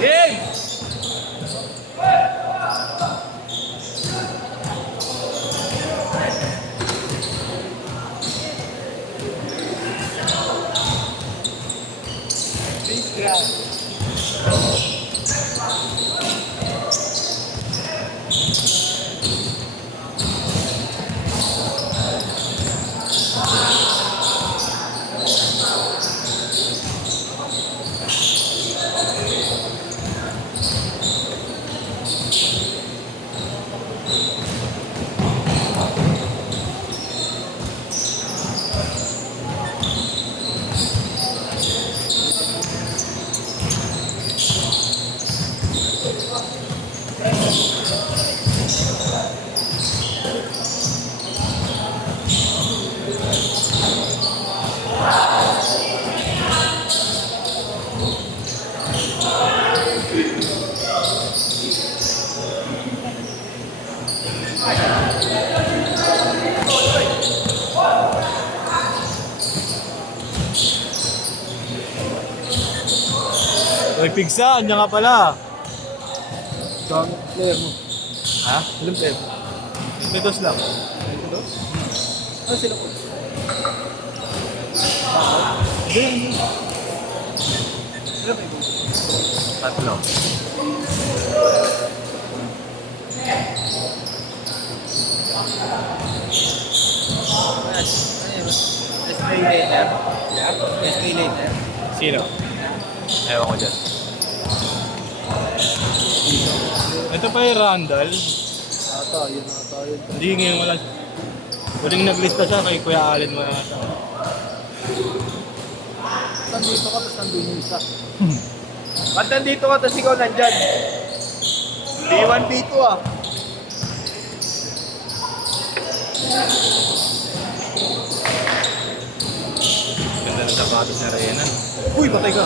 Game! Please ground. Uy, pigsa, anya nga pala. Saan player mo? Ha? Ilang player? Pitos lang. Ito? Ano sila po? Hindi. Sila ba ito? Tatlo. Let's play later. Yeah? Let's play later. Sino? Ewan ko dyan. Ito pa yung Randall. Ata, yun ata yun. Hindi ngayon wala. Huling naglista siya kay Kuya Allen mo na. Nandito ka, tapos nandun yung isa. Ba't nandito ka tapos ikaw nandyan? B1, B2 ah. Ganda ng sapatos ni Reyna. Uy, patay ka!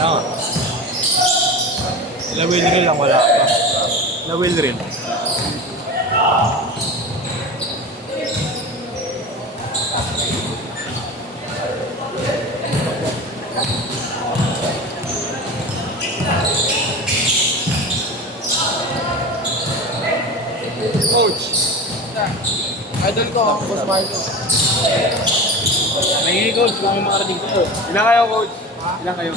Tama. La wheel reel lang wala pa. La wheel reel. Coach! Idol ko, Boss Marlo. May coach, kung may makarating ko. Ilan kayo, coach? Ilan kayo?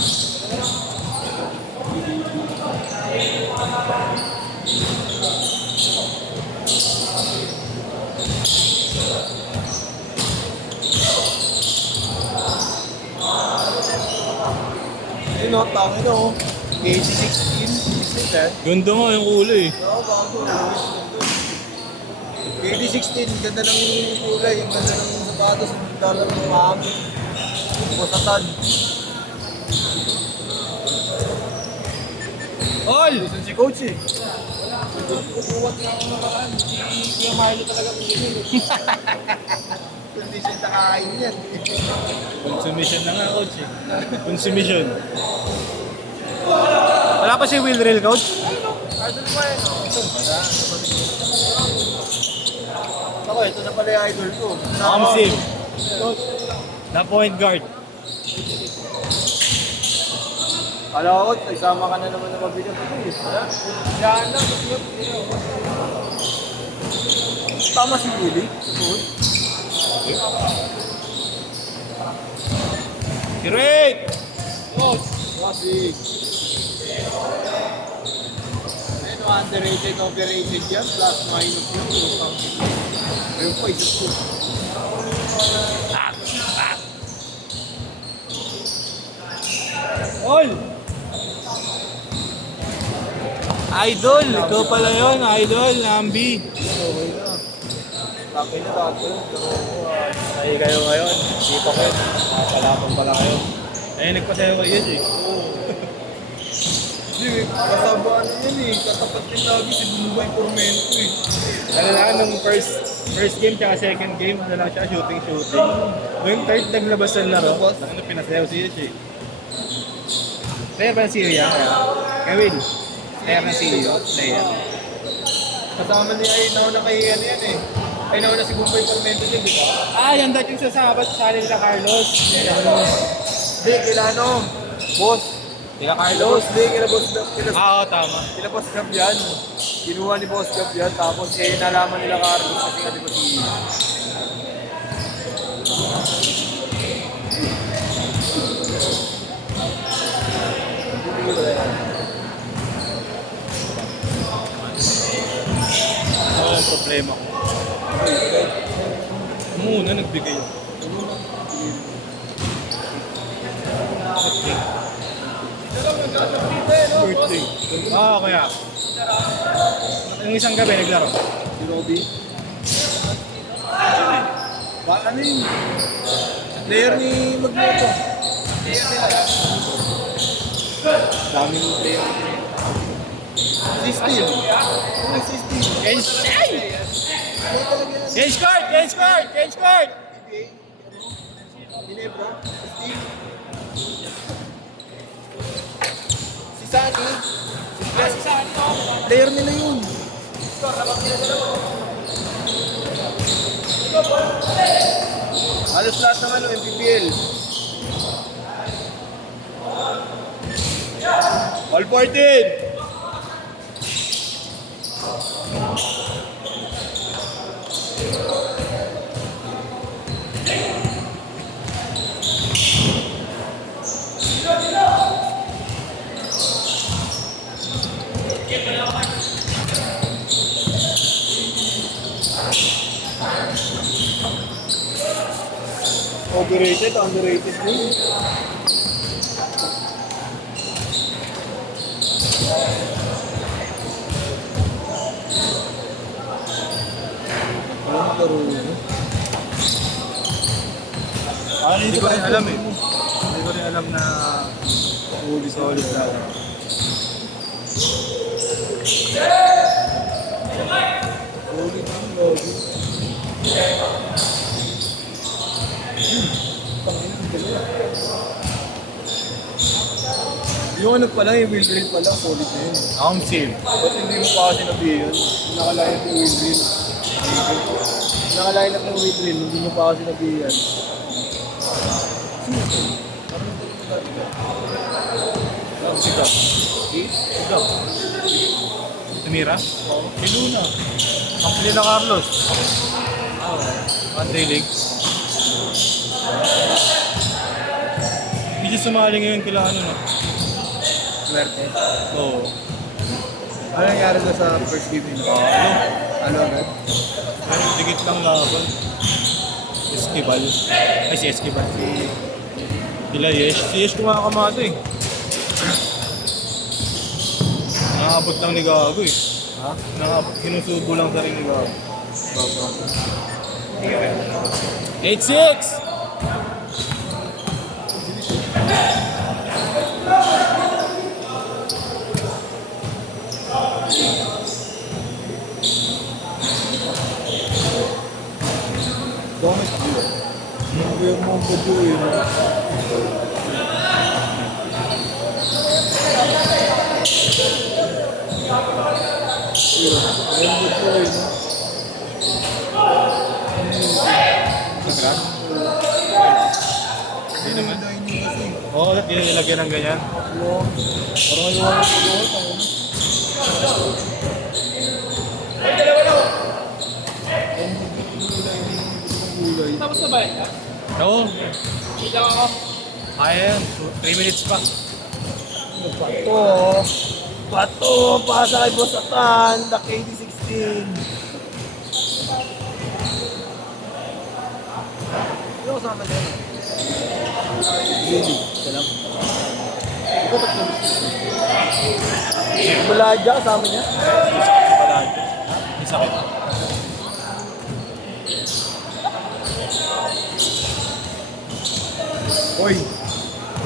Ayun o, tangin o. KC16, 16 Gundo mo yung ulo eh. Oo, bago. KD16, ganda ng kulay, ganda ng sapatos, ang dala ng mahami. Bosatan. All! Listen si coach eh. Buwat na ako naman. Si Kuya Marlo talaga pinili. Hindi siya nakakain yan. Consumption na nga coach eh. Consumption. Wala pa si wheel reel coach? Idol ko eh. Ako, ito na pala yung idol ko. Amsim. Na point guard. Kala ko, isama ka na naman na mabigat ito eh. Yan lang. Tama si Willie. Great! Coach! Classic! Ano, underrated, overrated yan? Plus, minus yun. Ayun po, isa po. All! Idol! Ikaw pala yun, idol, Nambi. Okay na. Laki na dati. Pero, Ay kayo ngayon, dito ko yun. Nakapalapan pala kayo. Ay, nagpasayo kayo yun eh. hindi Kasi kasama ano yan eh, katapat din lagi si Bumubay Formento eh. Ano lang, nung first game tsaka second game, ano lang siya, shooting. Yung third naglabas ng laro, ano, pinasayaw siya siya eh. Player ba ng CEO yan? Kevin, player ng CEO, player. Kasama niya ay nauna kay ano yan eh. Ay nauna si Bumubay Formento din, di ba? Ah, yan dati yung sasabat sa nila Carlos. Hindi, kila ano, boss. Kila Carlos, hindi, kila boss Gab. Oo, tama. Kila boss Gab yan. Kinuha ni boss Gab yan, tapos eh nalaman nila Carlos kasi nga di ba si... Oo, ang problema ko. Muna nagbigay ako. Birthday. Ah, kaya. Yung isang gabi naglaro. Si Robby. Ba, ano yun? Player ni Magneto. Player nila. Daming player. Assistin. Ano assistin? Change card! Change card! Change card! Ginebra. Steve. Si Sunny. Si Sunny. Player nila yun. Halos lahat ng ano, MPPL. All 14! Overrated, underrated din. Walang laro yun. Hindi ko rin alam eh. Hindi ko rin alam na solid na. Solid yung lobby. Yung ano pa lang, yung wheel drill pa lang, solid na yun. Ang seal. Ba't hindi mo pa kasi nabiyan? Nakaline up yung wheel drill. Nakaline up yung wheel drill, hindi mo pa kasi nabiyan. Sigaw. Sigaw. Tumira? Si Luna. Ang pili na Carlos. Andre League. Hindi siya sumali ngayon kila ano na. Swerte. Oo. Ano nangyari doon sa first game nila? Ano agad? Pero digit lang laban. Esquivel. Ay si Esquivel. Sila Yesh. Si Yesh kumakamado eh. Nakabot lang ni Gago eh. Ha? Nakabot. Sinusubo lang sa ring ni Gago. 8-6! Bakit? Hindi yung mga budo eh. Ayun budo eh. Sagrat? Hindi naman. Hindi kasi. Oo, ba't ginilagyan ng ganyan? Parang ayaw ako pag-uot. Tapos na ba yan? Oo. Hindi ako. Kaya yan. 3 minutes pa. Pato. Pato. Pasa kay Boss Atan. The KD16. Ano kasama din? Really? Salam. Ito tatlo. Buladya kasama niya? May sakit. Hoy!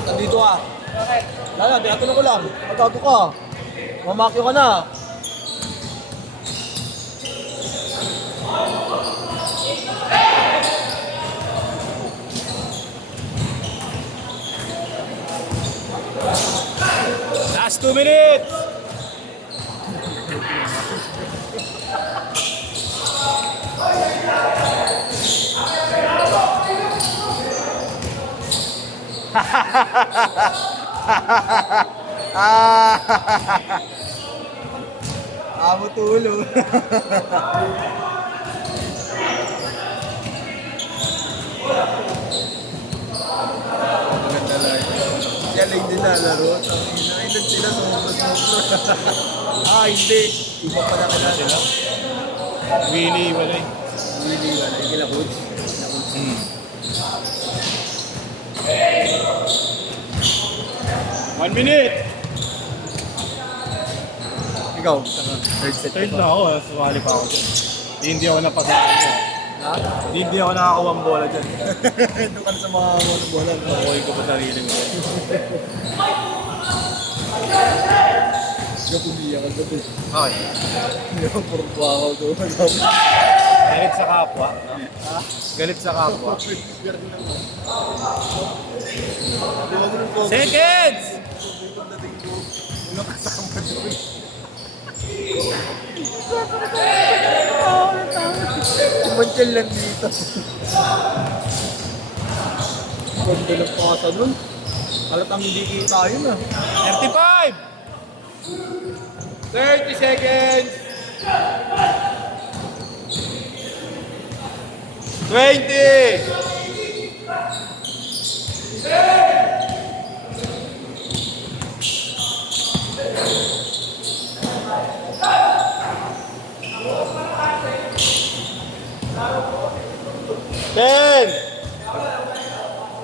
Nandito ka. Bakit? Lala, tinatanong ko lang. Magkato ka. Mamakyo ka na. Last 2 minutes! Amo tulo. Maganda lang. Siya lang din nalaro. Ilan sila sobra-sobra. Hindi. Iba pala kila sila. Willie, wala eh. Hindi wala. Kila coach. Hmm. 1 minute! Ikaw, third set. Third na ako, sumali pa ako dyan. Hindi ako napadaan dyan. Ha? Hindi ako nakakuha ang bola dyan. Doon ka na sa mga bola. Nakuha ko pa sarili ko. Gapuliya ka doon. Okay. Purpo ako doon. Galit sa kapwa. Galit sa kapwa. Seconds! Wala kasama doon. Imansyal lang dito. Ganda ng pasa nun. Halatang hindi kita yun ah. 35! 30 seconds! 20! Ten!